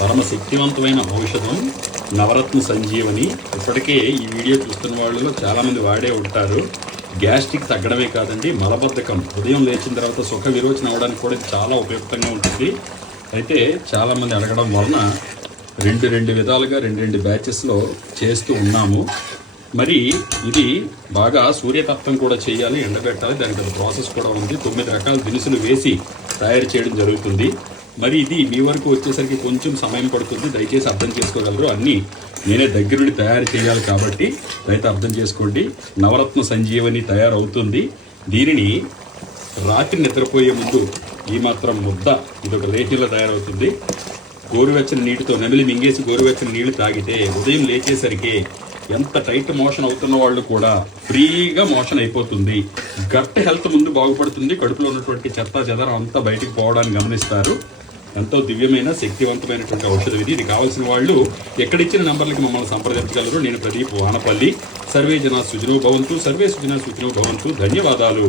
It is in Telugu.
పరమ శక్తివంతమైన ఔషధం నవరత్న సంజీవని. ఇప్పటికే ఈ వీడియో చూస్తున్న వాళ్ళలో చాలామంది వాడే ఉంటారు. గ్యాస్ట్రిక్ తగ్గడమే కాదండి, మలబద్ధకం, ఉదయం లేచిన తర్వాత సుఖ విరోచన అవ్వడానికి కూడా చాలా ఉపయుక్తంగా ఉంటుంది. అయితే చాలామంది అడగడం వలన రెండు విధాలుగా రెండు బ్యాచెస్లో చేస్తూ ఉన్నాము. మరి ఇది బాగా సూర్యతత్వం కూడా చేయాలి, ఎండబెట్టాలి, దానికి పెద్ద ప్రాసెస్ కూడా ఉంది. 9 రకాల దినుసులు వేసి తయారు చేయడం జరుగుతుంది. మరి ఇది మీ వరకు వచ్చేసరికి కొంచెం సమయం పడుతుంది, దయచేసి అర్థం చేసుకోగలరు. అన్నీ నేనే దగ్గరుండి తయారు చేయాలి కాబట్టి దయతో అర్థం చేసుకోండి. నవరత్న సంజీవని తయారవుతుంది. దీనిని రాత్రి నిద్రపోయే ముందు ఈ మాత్రం ముద్ద ఇదొక లేహ్యంలో తయారవుతుంది. గోరువెచ్చని నీటితో నమిలి మింగేసి గోరువెచ్చని నీళ్లు తాగితే ఉదయం లేచేసరికి ఎంత టైట్ మోషన్ అవుతున్న వాళ్ళు కూడా ఫ్రీగా మోషన్ అయిపోతుంది. గట్ హెల్త్ ముందు బాగుపడుతుంది. కడుపులో ఉన్నటువంటి చెత్త చెదరం అంతా బయటికి పోవడానికి గమనిస్తారు. ఎంతో దివ్యమైన శక్తివంతమైనటువంటి ఔషధం ఇది. కావాల్సిన వాళ్ళు ఎక్కడిచ్చిన నంబర్లకి మమ్మల్ని సంప్రదించగలరు. నేను ప్రదీప్ వానపల్లి. సర్వే జనా సుఖినో భవంతు, సర్వే సుఖినో భవంతు. ధన్యవాదాలు.